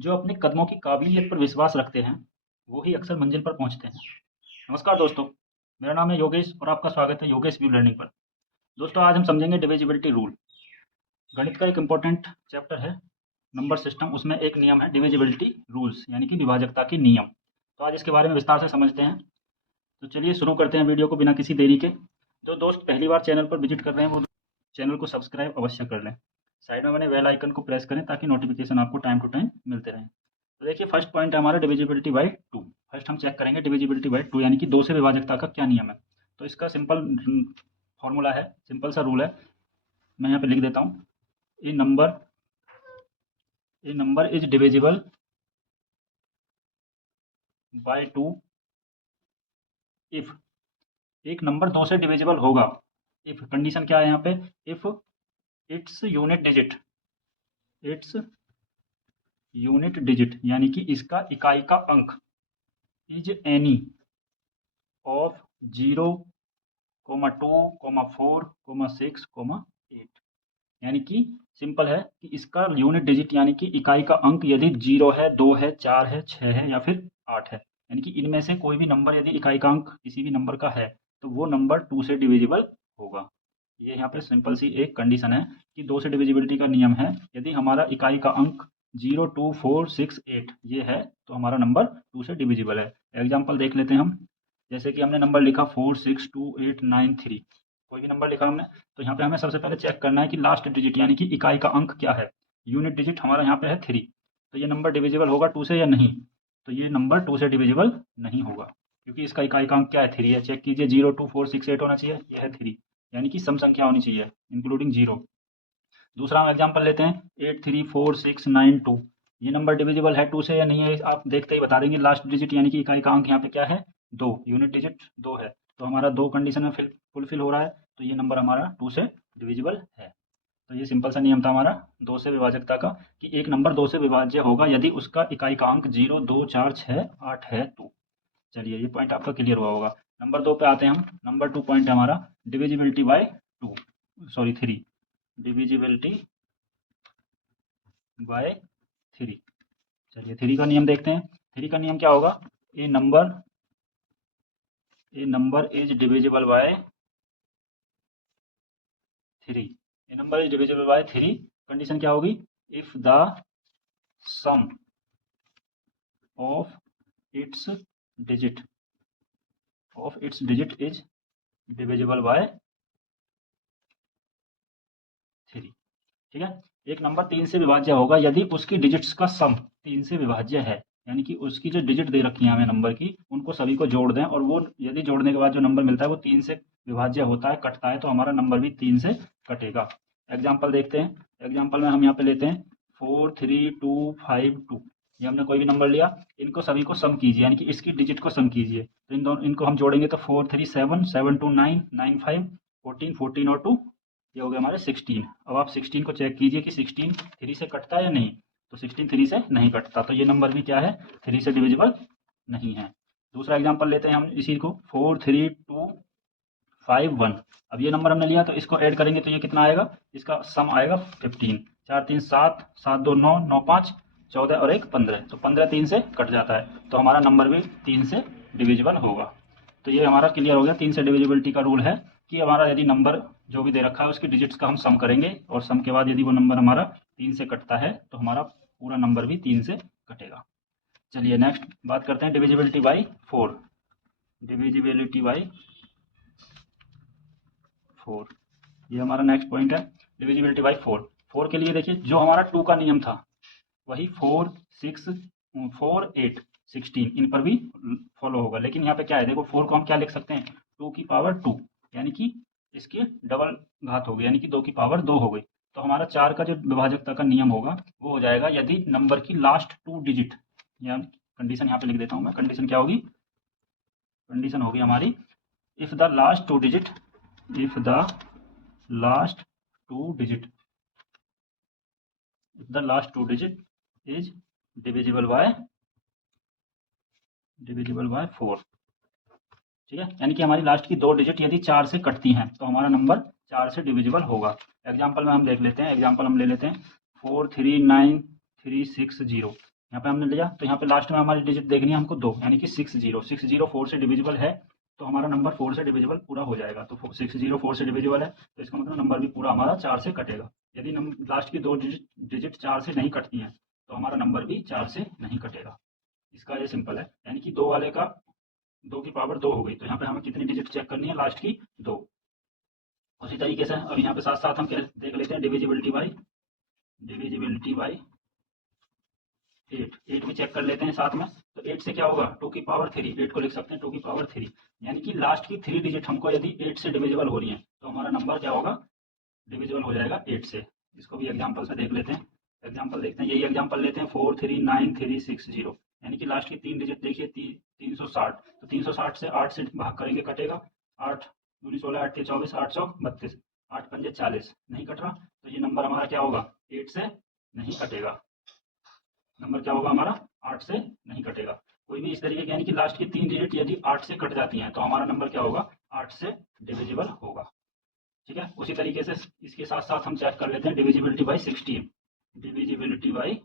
जो अपने कदमों की काबिलियत पर विश्वास रखते हैं, वो ही अक्सर मंजिल पर पहुंचते हैं। नमस्कार दोस्तों, मेरा नाम है योगेश और आपका स्वागत है योगेश व्यू लर्निंग पर। दोस्तों, आज हम समझेंगे डिविजिबिलिटी रूल। गणित का एक इम्पोर्टेंट चैप्टर है नंबर सिस्टम, उसमें एक नियम है डिविजिबिलिटी रूल्स, यानी कि विभाजकता के नियम। तो आज इसके बारे में विस्तार से समझते हैं। तो चलिए शुरू करते हैं वीडियो को बिना किसी देरी के। जो दोस्त पहली बार चैनल पर विजिट कर रहे हैं वो चैनल को सब्सक्राइब अवश्य कर लें। साइड में बने बेल आइकन को प्रेस करें ताकि नोटिफिकेशन आपको टाइम टू टाइम मिलते रहें। तो देखिए, फर्स्ट पॉइंट है हमारा डिविजिबिलिटी बाय टू। फर्स्ट हम चेक करेंगे डिविजिबिलिटी बाय टू यानी कि दो से विभाजकता का क्या नियम है। तो इसका सिंपल फॉर्मूला है, सिंपल सा रूल है। मैं यहाँ पे लिख देता हूँ। A number is divisible by two if. एक नंबर दो से डिविजिबल होगा इफ। कंडीशन क्या है यहाँ पे? इफ इट्स यूनिट डिजिट यानी कि इसका इकाई का अंक इज एनी ऑफ 0,2,4,6,8। यानी कि सिंपल है कि इसका यूनिट डिजिट यानी कि इकाई का अंक यदि 0 है, 2 है, 4 है, 6 है या फिर 8 है, यानी कि इनमें से कोई भी नंबर यदि इकाई का अंक किसी भी नंबर का है तो वो नंबर 2 से डिविजिबल होगा। ये यहाँ पे सिंपल सी एक कंडीशन है कि 2 से डिविजिबिलिटी का नियम है। यदि हमारा इकाई का अंक 0, 2, 4, 6, 8 ये है तो हमारा नंबर 2 से डिविजिबल है। एग्जाम्पल देख लेते हैं हम। जैसे कि हमने नंबर लिखा 4, 6, 2, 8, 9, 3, कोई भी नंबर लिखा हमने, तो यहाँ पे हमें सबसे पहले चेक करना है कि लास्ट डिजिट यानी कि इकाई का अंक क्या है। यूनिट डिजिट हमारा यहाँ पे है 3, तो ये नंबर डिविजिबल होगा 2 से या नहीं? तो ये नंबर 2 से डिविजिबल नहीं होगा क्योंकि इसका इकाई का अंक क्या है? 3 है। चेक कीजिए, 0, 2, 4, 6, 8 होना चाहिए, ये है 3, यानी कि सम संख्या होनी चाहिए इंक्लूडिंग 0। दूसरा हम एग्जाम्पल लेते हैं 8, 3, 4, 6, 9, 2। ये नंबर डिविजिबल है 2 से या नहीं है? आप देखते ही बता देंगे। लास्ट डिजिट यानी कि इकाई का अंक यहाँ पे क्या है? 2, यूनिट डिजिट 2 है, तो हमारा 2 कंडीशन में फुलफिल हो रहा है, तो ये नंबर हमारा 2 से डिविजिबल है। तो ये सिंपल सा नियम था हमारा 2 से विभाजकता का कि एक नंबर 2 से विभाज्य होगा यदि उसका इकाई का अंक 0, 2, 4, 6, 8 है तो। चलिए, ये पॉइंट आपका क्लियर हुआ होगा। नंबर 2 पे आते हैं हम। नंबर 2 पॉइंट है हमारा divisibility bye 2, sorry 3, divisibility bye 3। चलिए 3 का नियम देखते हैं। 3 का नियम क्या होगा? A number is divisible by 3। A number is divisible by 3। Condition क्या होगी? If the sum of its digit is divisible by 3। ठीक है। एक नंबर 3 से विभाज्य होगा यदि उसकी डिजिट्स का सम 3 से विभाज्य है, यानी कि उसकी जो डिजिट दे रखी है हमें नंबर की, उनको सभी को जोड़ दें और वो यदि जोड़ने के बाद जो नंबर मिलता है वो 3 से विभाज्य होता है, कटता है, तो हमारा नंबर भी 3 से कटेगा। एग्जाम्पल देखते हैं। एग्जाम्पल में हम यहाँ पे लेते हैं 4, 3, 2, 5, 2। ये हमने कोई भी नंबर लिया, इनको सभी को सम कीजिए, यानी कि इसकी डिजिट को सम कीजिए। तो इनको हम जोड़ेंगे तो 4, 3, 7, 7, 2, 9, 9, 5, 14, 14 और 2, ये हो गया हमारे 16। अब आप 16 को चेक कीजिए कि 16 3 से कटता है या नहीं। तो 16 3 से नहीं कटता, तो ये नंबर भी क्या है? 3 से डिविजिबल नहीं है। दूसरा एग्जांपल लेते हैं हम इसी को 4, 3, 2, 5, 1। अब ये नंबर हमने लिया तो इसको ऐड करेंगे तो ये कितना आएगा? इसका सम आएगा 15। 4, 3, 7, 7, 2, 9, 9, 5, 14 और 1, 15। तो 15 3 से कट जाता है, तो हमारा नंबर भी 3 से डिविजिबल होगा। तो ये हमारा क्लियर हो गया। 3 से डिविजिबिलिटी का रूल है कि हमारा यदि नंबर जो भी दे रखा है उसकी डिजिट्स का हम सम करेंगे और सम के बाद यदि वो नंबर हमारा 3 से कटता है तो हमारा पूरा नंबर भी 3 से कटेगा। चलिए नेक्स्ट बात करते हैं डिविजिबिलिटी बाई 4। डिविजिबिलिटी बाई 4, ये हमारा नेक्स्ट पॉइंट है। Divisibility by 4। 4 के लिए देखिए, जो हमारा 2 का नियम था वही 4, 6, 4, 8, 16 इन पर भी फॉलो होगा। लेकिन यहाँ पे क्या है, देखो 4 को हम क्या लिख सकते हैं? 2 की पावर 2, यानी कि इसकी डबल घात हो गई, यानी कि 2 की पावर 2 हो गई। तो हमारा 4 का जो विभाजकता का नियम होगा वो हो जाएगा यदि नंबर की लास्ट 2 डिजिट, या कंडीशन यहाँ पे लिख देता हूँ मैं। कंडीशन क्या होगी? कंडीशन होगी हमारी if the last 2 digit if the last 2 digit if the last 2 digit is divisible bye 4। ठीक है, यानी कि हमारी लास्ट की 2 डिजिट यदि 4 से कटती हैं तो हमारा नंबर 4 से डिविजिबल होगा। एग्जाम्पल में हम देख लेते हैं। एग्जाम्पल हम ले लेते हैं 4, 3, 9, 3, 6, 0। यहाँ पे हमने लिया तो यहाँ पे लास्ट में हमारी डिजिट देखनी है हमको 2, यानी कि 60। 60 4 से डिविजिबल है तो हमारा नंबर 4 से डिविजिबल पूरा हो जाएगा। तो 60 4 से डिविजिबल है तो इसका मतलब नंबर भी पूरा हमारा 4 से कटेगा। यदि लास्ट की 2 डिजिट 4 से नहीं कटती हैं तो हमारा नंबर भी 4 से नहीं कटेगा। इसका ये सिंपल है, यानी कि 2 वाले का 2 की पावर 2 हो गई, तो यहाँ पे हमें कितनी डिजिट चेक करनी है, लास्ट की 2। उसी तरीके से अब यहाँ पे साथ साथ हम देख लेते हैं डिविजिबिलिटी बाई 8 भी चेक कर लेते हैं साथ में। तो 8 से क्या होगा, 2 की पावर 3, 8 को लिख सकते हैं 2 की पावर 3, यानी कि लास्ट की 3 डिजिट हमको यदि 8 से डिविजिबल हो रही है तो हमारा नंबर क्या होगा, डिविजिबल हो जाएगा 8 से। इसको भी एग्जाम्पल से देख लेते हैं। एग्जाम्पल देखते हैं, यही एग्जाम्पल लेते हैं 4 3 9 3 6 0, यानी कि लास्ट की 3 डिजिट देखिए 360। तो 360 से 8 से भाग करेंगे कटेगा, 8 दूनी 16, 8 के 24, 8 चौक 32, 8 पंजे 40, नहीं कट रहा, तो ये नंबर हमारा क्या होगा, 8 से नहीं कटेगा। नंबर क्या होगा हमारा, 8 से नहीं कटेगा। कोई भी इस तरीके के, यानी कि लास्ट की 3 डिजिट यदि 8 से कट जाती हैं तो हमारा नंबर क्या होगा, 8 से डिविजिबल होगा। ठीक है, उसी तरीके से इसके साथ साथ हम चेक कर लेते हैं डिविजिबिलिटी बाई 16। डिविजिबिलिटी बाई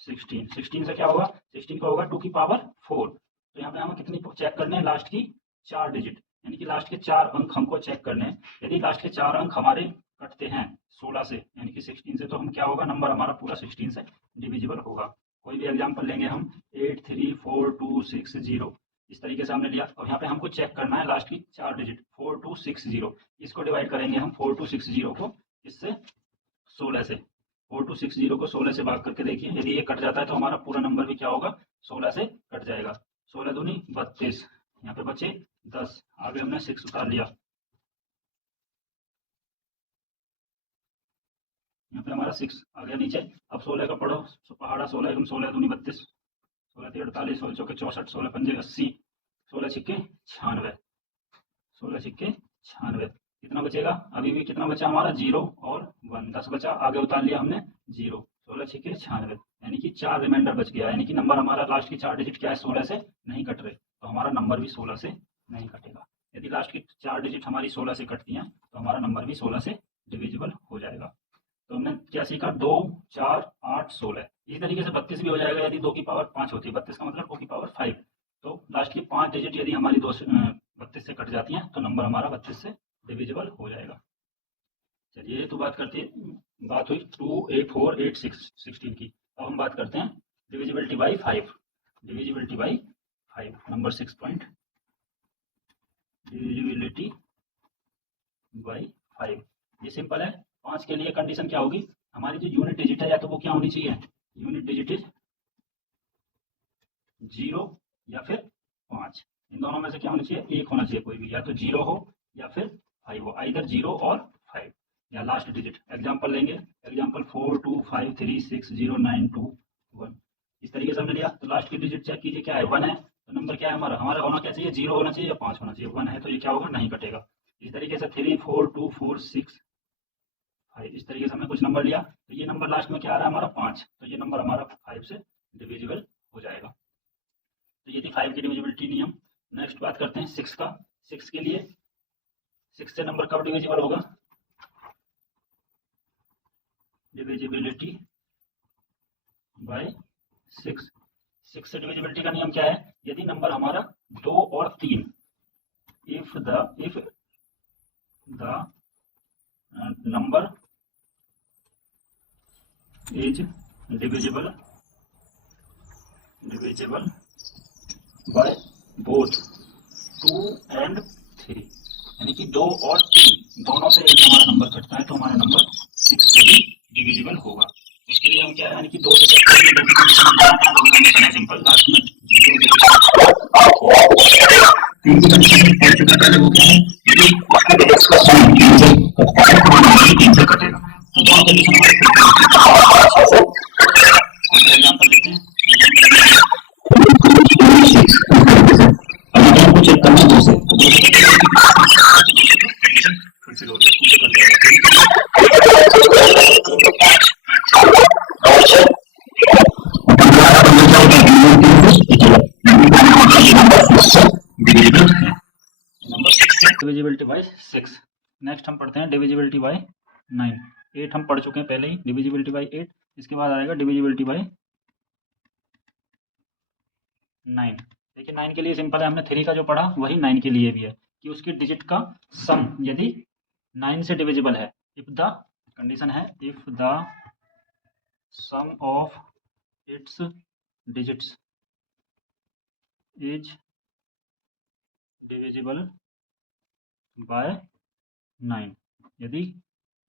16 से क्या होगा, 16 का होगा 2 की पावर 4। तो यहाँ पे हमें कितनी चेक करने हैं, लास्ट की 4 डिजिट, यानी कि लास्ट के 4 अंक हमको चेक करने हैं। यदि लास्ट के 4 अंक हमारे कटते हैं 16 से, यानी कि 16 से, तो हम क्या होगा, नंबर हमारा पूरा 16 से डिविजिबल होगा। कोई भी एग्जाम्पल लेंगे हम, 8 3 4 2 6 0, इस तरीके से हमने लिया। और यहाँ पे हमको चेक करना है लास्ट की 4 डिजिट 4 2 6 0, इसको डिवाइड करेंगे हम 4 2 6 0 को इससे 16 से, 4 2 6 0 को 16 से भाग करके देखिए, यदि ये कट जाता है तो हमारा पूरा नंबर भी क्या होगा, 16 से कट जाएगा। 16 दूनी 32, यहाँ पे बचे 10, आगे हमने 6 उतार लिया, यहाँ पे हमारा 6 आ गया नीचे। अब 16 का पढ़ो, पहाड़ा 16 एकम 16 दूनी 32, 16 3 48, 16 चौके 64, 16 पंजे 80, 16 छिक्के 96, 16 छिक्के 96। कितना बचेगा, अभी भी कितना बचा हमारा, 0 और 1, 10 बचा, आगे उतार लिया हमने 0, 16 छिक्के 96, यानी कि 4 रिमाइंडर बच गया, यानी कि नंबर हमारा लास्ट की 4 डिजिट क्या है, 16 से नहीं कट रहे, तो हमारा नंबर भी 16 से नहीं कटेगा। यदि लास्ट की 4 डिजिट हमारी 16 से कटती हैं तो हमारा नंबर भी 16 से डिविजिबल हो जाएगा। तो हमने क्या सीखा, 2 4 8 16। इसी तरीके से 32 भी हो जाएगा यदि 2 की पावर 5 होती है, 32 का मतलब 2 की पावर 5। तो लास्ट की 5 डिजिट यदि हमारी 32 से कट जाती हैं तो नंबर हमारा 32 से डिविजिबल हो जाएगा। चलिए, तो बात हुई 2 8 4 8 6 16 की। अब हम बात करते हैं divisibility by 5। Divisibility by 5, number 6 point, divisibility by 5। ये सिंपल है। 5 के लिए कंडीशन क्या होगी, हमारी जो यूनिट डिजिट है या तो वो क्या होनी चाहिए, यूनिट डिजिट इज 0 या फिर 5, इन दोनों में से क्या होना चाहिए, एक होना चाहिए कोई भी, या तो 0 हो या फिर 5 हो, आइदर 0 और 5, या लास्ट डिजिट। एग्जांपल लेंगे, एग्जांपल 4 2 5 3 6 0 9 2 1, इस तरीके से हमने लिया। तो लास्ट की डिजिट चेक कीजिए, क्या है, 1 है, तो नंबर क्या है हमारा होना क्या चाहिए, 0 होना चाहिए या 5 होना चाहिए, 1 है तो ये क्या होगा, नहीं कटेगा। इस तरीके से 3 4 2 4 6 5, इस तरीके से हमने कुछ नंबर लिया, तो ये नंबर लास्ट में क्या आ रहा है हमारा 5, तो ये नंबर हमारा 5 से डिविजिबल हो जाएगा। तो ये थी 5 की डिविजिबिलिटी नियम। नेक्स्ट बात करते हैं 6 का। 6 के लिए 6 से नंबर कब डिविजिबल होगा, डिविजिबिलिटी बाय 6। 6 से डिविजिबिलिटी का नियम क्या है, यदि नंबर हमारा 2 और 3, if the number is divisible by both 2 and 3, यानी कि 2 और 3 दोनों से यदि हमारा नंबर कटता है तो हमारा नंबर 6 से भी डिविजिबल होगा। उसके लिए हम क्या है, यानी कि 2 से चेक करेंगे, सिंपल, लास्ट में 3 की कंडीशन पढ़ चुका पहले, वो क्या है, यदि उसके डिजिट्स का सम 3 से कटता है तो हमारा 3 से कटेगा। तो दोनों कंडीशन हमारे एग्जांपल लेते हैं, चेक करना 2 से, तो 2 से कंडीशन फिर से लोड कर दिया, डिविजिबिलिटी बाय 6। नेक्स्ट हम पढ़ते हैं डिविजिबिलिटी बाय 9। 8 हम पढ़ चुके हैं पहले ही, डिविजिबिलिटी बाई 8। इसके बाद आएगा डिविजिबिलिटी बाई 9। देखिए 9 के लिए सिंपल है, हमने 3 का जो पढ़ा वही 9 के लिए भी है कि उसकी डिजिट का सम यदि 9 से डिविजिबल है, इफ द कंडीशन है if the sum of its digits is divisible by 9। यदि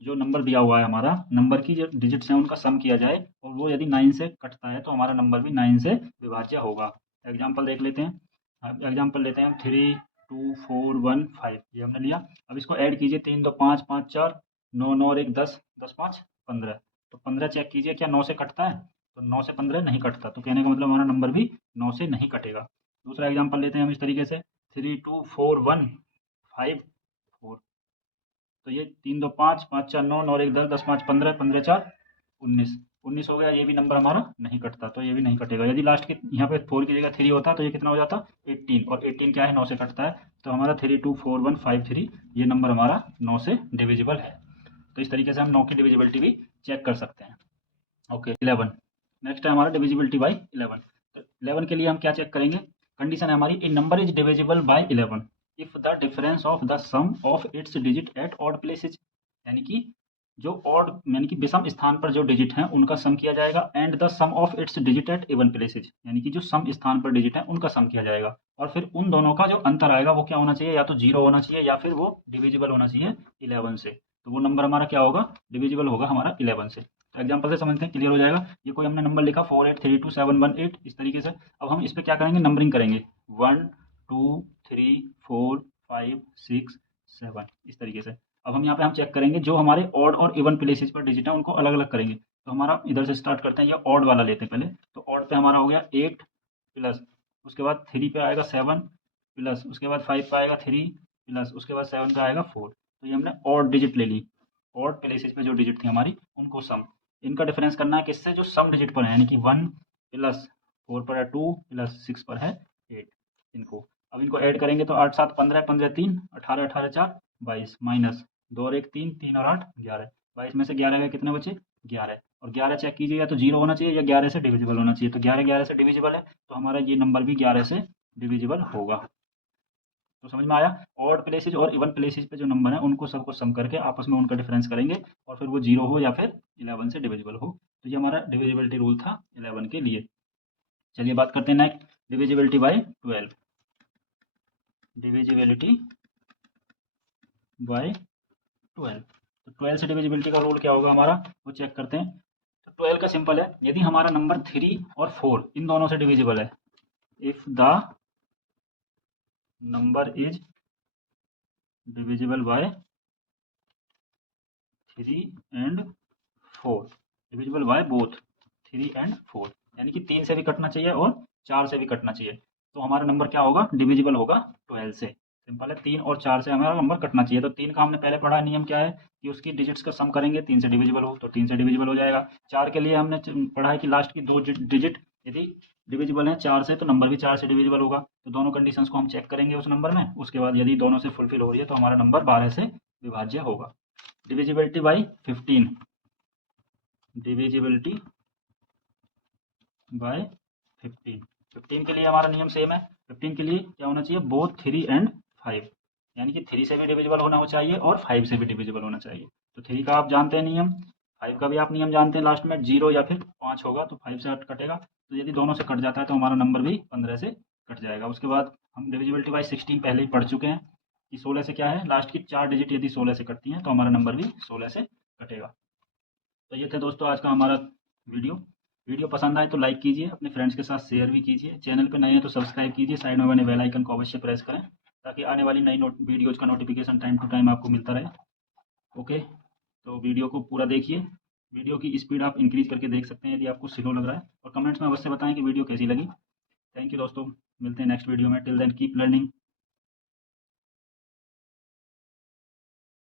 जो नंबर दिया हुआ है हमारा, नंबर की जो डिजिट्स हैं उनका सम किया जाए और वो यदि 9 से कटता है तो हमारा नंबर भी 9 से विभाज्य होगा। एग्जाम्पल देख लेते हैं। अब एग्जाम्पल लेते हैं हम 3 2 4 1 5, ये हमने लिया। अब इसको ऐड कीजिए, 3 2 5 5 4 9 9 और 1 10 10 5 15। तो 15 चेक कीजिए क्या 9 से कटता है, तो 9 से 15 नहीं कटता, तो कहने का मतलब हमारा नंबर भी 9 से नहीं कटेगा। दूसरा एग्जाम्पल लेते हैं हम इस तरीके से 3 2 4 1 5 4। तो ये 3 2 5 5 4 9 9 और 1 10 10 5 15 15 4 19 19 हो गया। ये भी नंबर हमारा नहीं कटता, तो ये भी नहीं कटेगा। यदि लास्ट के यहाँ पे 4 की जगह 3 होता तो ये कितना हो जाता 18, और 18 क्या है 9 से कटता है, तो हमारा 3 2 4 1 5 3 ये नंबर हमारा 9 से डिविजिबल है। तो इस तरीके से हम 9 की डिविजिबिलिटी भी चेक कर सकते हैं। ओके 11, नेक्स्ट है हमारा डिविजिबिलिटी बाई 11। तो 11 के लिए हम क्या चेक करेंगे, कंडीशन है हमारी a number is divisible by 11 if the difference of the sum of its digit at odd places. यानी कि जो ऑड यानी कि विषम स्थान पर जो डिजिट हैं उनका सम किया जाएगा, and the sum of its digit at even places, यानी कि जो सम स्थान पर डिजिट है उनका सम किया जाएगा, और फिर उन दोनों का जो अंतर आएगा वो क्या होना चाहिए, या तो 0 होना चाहिए या फिर वो डिविजिबल होना चाहिए 11 से। तो वो नंबर हमारा क्या होगा, डिविजिबल होगा हमारा 11 से। तो एग्जाम्पल से समझते हैं, क्लियर हो जाएगा। ये कोई हमने नंबर लिखा 4832 718 इस तरीके से। अब हम इस पर क्या करेंगे, नंबरिंग करेंगे 1 2 3 4 5 6 7 इस तरीके से। अब हम यहाँ पे हम चेक करेंगे जो हमारे ऑड और इवन प्लेसेस पर डिजिट है उनको अलग अलग करेंगे। तो हमारा इधर से स्टार्ट करते हैं, ये ऑड वाला लेते हैं पहले। तो ऑड पे हमारा हो गया 8 प्लस, उसके बाद 3 पे आएगा 7 प्लस, उसके बाद 5 पे आएगा 3 प्लस, उसके बाद 7 पे आएगा 4। तो ये हमने ऑड डिजिट ले ली, ऑड प्लेसेस पे जो डिजिट थी हमारी उनको सम, इनका डिफरेंस करना है किससे, जो सम डिजिट पर है, यानी कि 1 प्लस 4 पर है 2 प्लस 6 पर है 8। इनको अब इनको ऐड करेंगे तो 8 7 15 15 3 18 18 4 22 माइनस 2 और 1 3 3 और 8 11। 22 में से 11 गए कितने बचे 11, और 11 चेक कीजिए या तो 0 होना चाहिए या 11 से डिविजिबल होना चाहिए। तो 11 11 से डिविजिबल है, तो हमारा ये नंबर भी 11 से डिविजिबल होगा। तो समझ में आया। ऑड प्लेसेज और इवन प्लेसेज पे जो नंबर है उनको सबको सम करके आपस में उनका डिफरेंस करेंगे, और फिर वो 0 हो या फिर 11 से डिविजिबल हो। तो ये हमारा डिविजिबिलिटी रूल था 11 के लिए। चलिए बात करते हैं next, divisibility bye 12। Divisibility bye 12, तो 12 से डिविजिबिलिटी का रूल क्या होगा हमारा, वो चेक करते हैं। तो 12 का सिंपल है, यदि हमारा नंबर 3 और 4 इन दोनों से डिविजिबल है, if the number is divisible by 3 and 4, divisible by both 3 and 4, यानी कि 3 से भी कटना चाहिए और 4 से भी कटना चाहिए, तो हमारा नंबर क्या होगा, डिविजिबल होगा 12 से। सिंपल है, 3 और 4 से हमारा नंबर कटना चाहिए। तो 3 का हमने पहले पढ़ा, नियम क्या है कि उसकी डिजिट्स का सम करेंगे, 3 से डिविजिबल हो तो 3 से डिविजिबल हो जाएगा। 4 के लिए हमने पढ़ा है कि लास्ट की 2 डिजिट यदि डिविजिबल है 4 से, तो नंबर भी 4 से डिविजिबल होगा। तो दोनों कंडीशंस को हम चेक करेंगे उस नंबर में, उसके बाद यदि दोनों से फुलफिल हो रही है तो हमारा नंबर 12 से विभाज्य होगा। Divisibility by 15, divisibility bye 15। 15 के लिए हमारा नियम सेम है। 15 के लिए क्या होना चाहिए, बोथ 3 एंड 5, यानी कि 3 से भी डिविजिबल होना चाहिए और 5 से भी डिविजिबल होना चाहिए। तो 3 का आप जानते हैं नियम, 5 का भी आप नियम जानते हैं, लास्ट में 0 या फिर 5 होगा तो 5 से कटेगा। तो यदि दोनों से कट जाता है तो हमारा नंबर भी 15 से कट जाएगा। उसके बाद हम डिविजिबिलिटी बाई 16 पहले ही पढ़ चुके हैं कि 16 से क्या है, लास्ट की 4 डिजिट यदि 16 से कटती हैं तो हमारा नंबर भी 16 से कटेगा। तो ये थे दोस्तों आज का हमारा वीडियो। वीडियो पसंद आए तो लाइक कीजिए, अपने फ्रेंड्स के साथ शेयर भी कीजिए। चैनल पर नए हैं तो सब्सक्राइब कीजिए, साइड में बने बेल आइकन को अवश्य प्रेस करें ताकि आने वाली नई वीडियोज़ का नोटिफिकेशन टाइम टू टाइम आपको मिलता रहे। ओके, तो वीडियो को पूरा देखिए। वीडियो की स्पीड आप इंक्रीज़ करके देख सकते हैं यदि आपको स्लो लग रहा है, और कमेंट्स में अवश्य बताएं कि वीडियो कैसी लगी। थैंक यू दोस्तों, मिलते हैं नेक्स्ट वीडियो में। Till then keep learning.